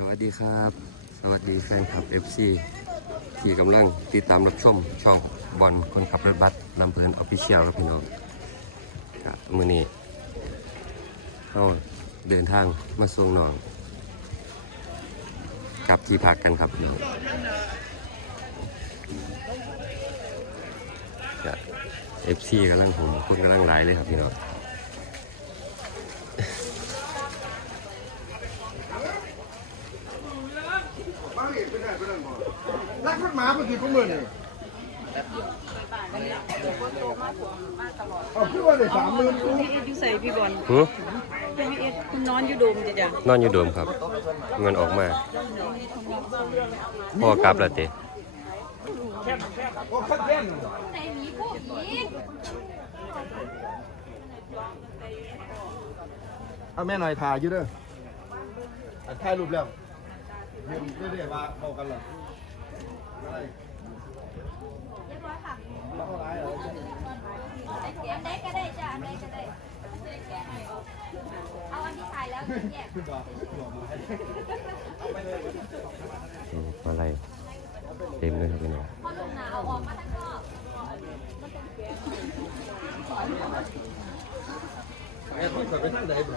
สวัสดีครับ สวัสดีแฟนคลับ FC ที่กำลังติดตามรับชมช่องบอลคนขับรถบัสลำเพลินออฟฟิเชียลครับพี่น้องก็มื้อนี้เขาเดินทางมาส่งน้องกลับที่พักกันครับพี่น้องก็ FC กำลังผมคุณกำลังหลายเลยครับพี่น้อง บ้านนี่เป็นได้เป็นได้บ่รักพัด หมาเมื่อกี้พวกมึงนี่เอาคือว่าได้สามหมื่นกูพี่เอ็ดอยู่ใส่พี่บอลหือพี่เอ็ดคุณนอนอยู่โดมจ้ะจ้ะนอนอยู่โดมครับ เงินออกมาพ่อกลับแล้วเตะโอ้ขัดแย้งเอาแม่หน่อยถ่ายอยู่เด้ออะถ่ายรูปแล้วเรียนเรื่อยๆว่าเข้ากันเหรอ อะไรเอาอะไรเหรออันใดก็ได้จ้ะอันใดก็ได้ เอาอันที่ถ่ายแล้วแยก ขึ้นดอกดอกไม้ อืมอะไรเต็มเลยครับพี่น้อง พอลงหนาเอาออกมาทั้งนอก ไอ้คนขับไปทางไหนบ่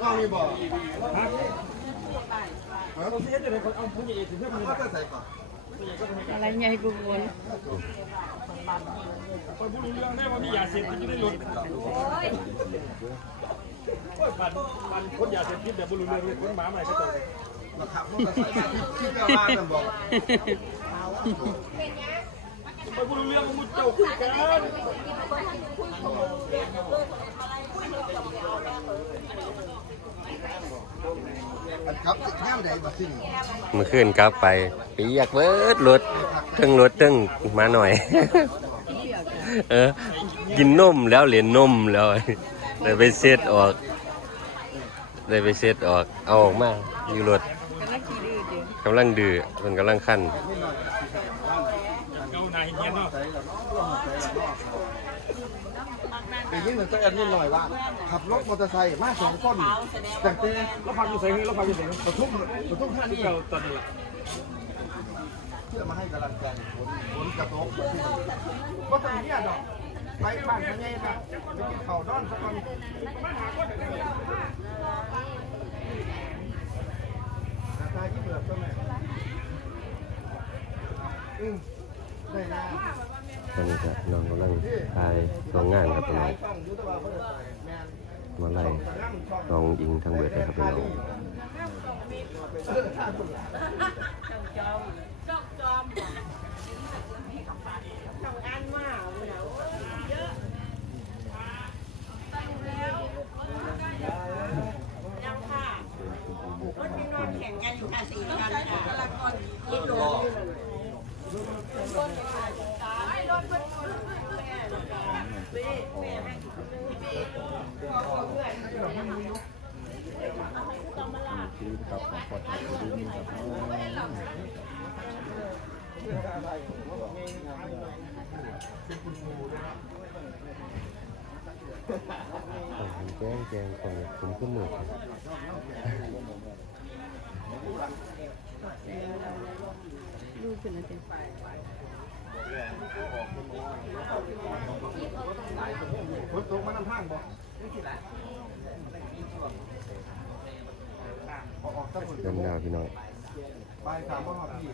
เอามีบ่ฮะเอาเสียจะได้คนเอาผู้ใหญ่ถึงเพื่อนมันก็ใส่ก่อนอะไรใหญ่กูบนคนผู้รู้เรื่องได้ว่ามียาเสพติดอยู่ในรถปั่นปั่นคนยาเสพติดแบบผู้รู้เรื่องคนหมาใหม่ก็ต้องมาขับมอเตอร์ไซค์มาที่ที่เจ้าบ้านนั่นบอกคนผู้รู้เรื่องมุดเจ้าคุยกัน อัน ครับแง่ใดบ่สิ่งเมื่อคืนกลับไปปีอยากเบิดรถเทึงรถเทึงมาหน่อย เออ กินนมแล้วเหรียญนมแล้วเลยไปเซตออกเลยไปเซตออก เอาออกมาอยู่รถกำลังดื้อจ้ะกำลังดื้อมันกำลังขั้นเกาหนาเฮียนเนาะ เดี๋ยวนี้หมือนตัวแอดมินหน่อยว่าขับรถมอเตอร์ไซค์มาสองคนแต่เต้รถพันอยู่ใส่เงินเรถพันอยู่ใส่ประทุมประทุมท่านี่เราตอนนี้เพื่อมาให้กำลังใจผลผลกระทบก็ต้องเนี่ยดอกไปบ้านยังไงนะไปกินข้าวนอนสักคนตาที่เบื่อตัวแม่อืมได้นะ ตอนนี้ก็น้องกำลังถ่ายตัวงานครับพี่น้องมาไล่น้องยิงทั้งเบิดเลยครับพี่น้องจอมจอม งแจ้งคนผมก็มือครับดูขึ้นนะจ้ะฝนตกมานำทางบ่ ออกตะฝุ่นเดินดาวพี่น้องไปถามว่าพี่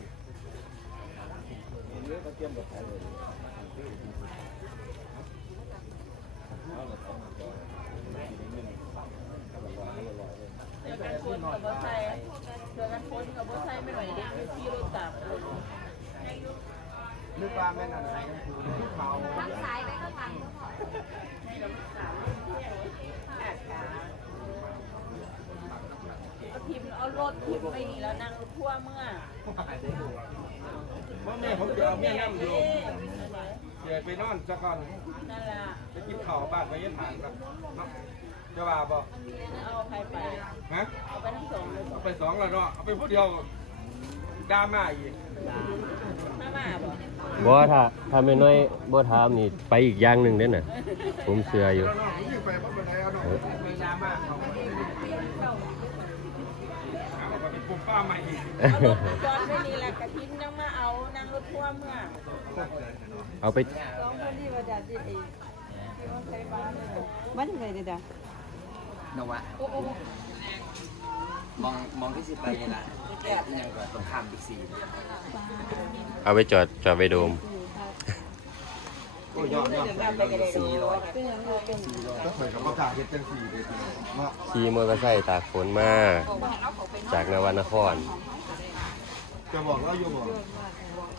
นึกว่าแม่นันไหนกันคือเขาทั้งสายไปข้างหลังก็พอ พิมพ์เอารถพิมพ์ไปนี่แล้วนั่งรถทั่วเมื่อว่าแม่ผมจะเอาแม่นั่งอยู่เดี๋ยวไปนอนสักก่อนนั่นล่ะไปกินข้าวบ้านไปยันฐานครับจะว่าบ่เอาใครไปฮะเอาไปทั้งสองเลยเอาไปสองแล้วเนาะเอาไปผู้เดียวดราม่าอีกมามาบ่บ่ถ้าถ้าไม่น้อยบ่ถามนี่ไปอีกอย่างหนึงเด้อน่ะผมเชื่ออยู่แล้วน้องยิ่งไปบ่เป็นไรเอาน้องไม่ดราม่าเขา เอาไปเป็นปุ่มป้าใหม่อีกเอารถมาจอดไว้นี่แหละกระทิ้นยังมาเอานั่งรถทัวร์เมื่อเอาไปสองคนที่ว่าจะที่ไอ้ที่ว่าใช้บ้านเนี่ยบ้านยังไงเด้อจ้ะนวะมองมองที่สิไปนี่แหละยังแบบตรงข้ามบิ๊กซีเอาไปจอดจอดไปโดม โอ้ยยอดยอดสี่ร้อยถ้าเปิดกับว่ากล้าเฮ็ดจังซี่เด้อเนาะขี่มอเตอร์ไซค์ตากฝนมา จากนวนครจะบอกแล้วอยู่บ่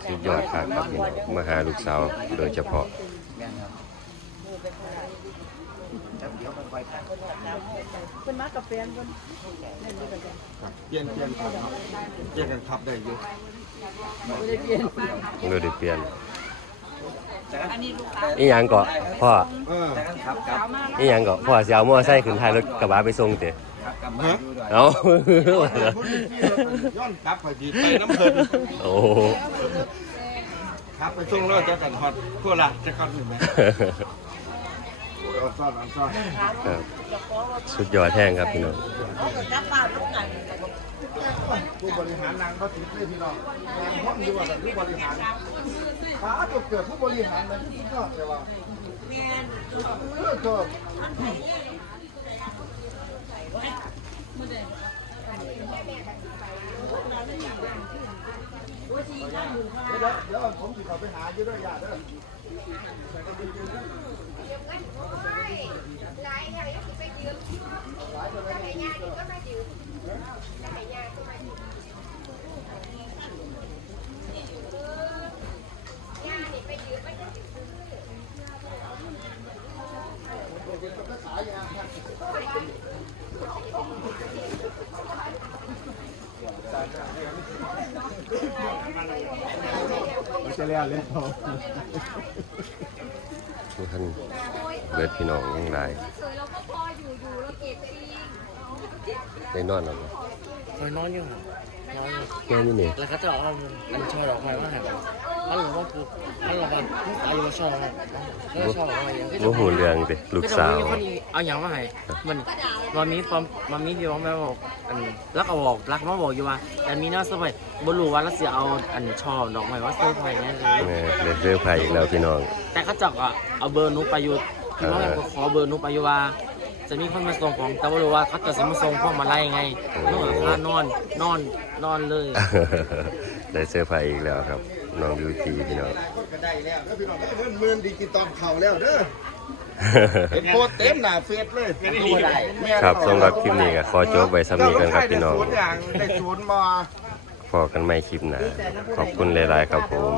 สุดยอดครับครับพี่น้องมาหาลูกสาวโดยเฉพาะแม่นครับแต่เดี๋ยวค่อยๆไปเป็นมากับแฟนคนเล่นด้วยกันจ้ะเปลี่ยนเปลี่ยนกันเนาะเปลี่ยนกันขับได้อยู่ไม่ได้เปลี่ยนโดยได้เปลี่ยน อันนี้ลูกค้าอีหยังเกาะพ่อเออแต่กันครับกับอีหยังเกาะพ่อสิเอามอเตอร์ไซค์ขึ้นท้ายรถกระบะไปส่งเตะครับกับมาดูด้วยเอา พูดที่ย้อนกลับไปดีไปน้ำเพิ่นโอ้ครับไปส่งแล้วจะกันฮอดทั่วละจะกันอยู่ไหม ครับ สุดยอดแห้งครับพี่น้องผู้บริหารนางก็ติดเลยพี่น้องนางห้องอยู่ว่าผู้บริหารขาตัวเกิดผู้บริหารมันที่สุดยอดเลยว่าเออก็ เดี๋ยวเดี๋ยวผมจะเข้าไปหาอยู่ด้วยยาติเด้อเรียกเลยทุกท่านเบิดพี่น้องยังหลายสวยเราก็พอยู่อยู่เราเก็บเองได้นอนแล้วบ่เคยนอนอยู่นอนอยู่แกนี้นี่แล้วเขาจะออาอันชอยออกไม้มาให้กันเขาหรือว่าปุ๊บเขาหรือว่าอายุชอบอะไรเขาชอบอะไรอย่างบ่ฮู้เรื่องติลูกสาวก็จะมีคนอีเอาอย่างมาให้มันมันมีความมันมีที่ว่าแม่บอกอันแล้วก็บอกรักมาบอกอยู่ว่าแต่มีน่าสบายบ่รู้ว่าแล้วสิเอาอันช่อดอกไม้ว่าเซอร์ไพรส์เนี่ยแม่ได้เสื้อร์ไผอีกแล้วพี่น้อง แต่เขาจักอะเอาเบอร์หนูไปอยู่คือว่าก็ขอเบอร์หนูไปอยู่ว่าจะมีคนมาส่งของแต่บ่รู้ว่าเขาจะมาส่งพวกมาไล่ไงหนูก็ค่านอนนอนนอนเลย ได้เสื้อร์ไผอีกแล้วครับ น้องบิวตี้พี่น้อง คนก็ได้แล้วแล้วพี่น้องก็จะเงินหมื่นดิจิตอลเข่าแล้วเด้อเป็นโพสเต็มหน้าเฟซเลยดูได้ครับสำหรับคลิปนี้ก็ขอจบไว้สำนี้กันครับพี่น้อง ได้ศูนย์อย่างได้ศูนย์มา พอกันไม่คลิปหน้าขอบคุณหลาย ๆ ครับผม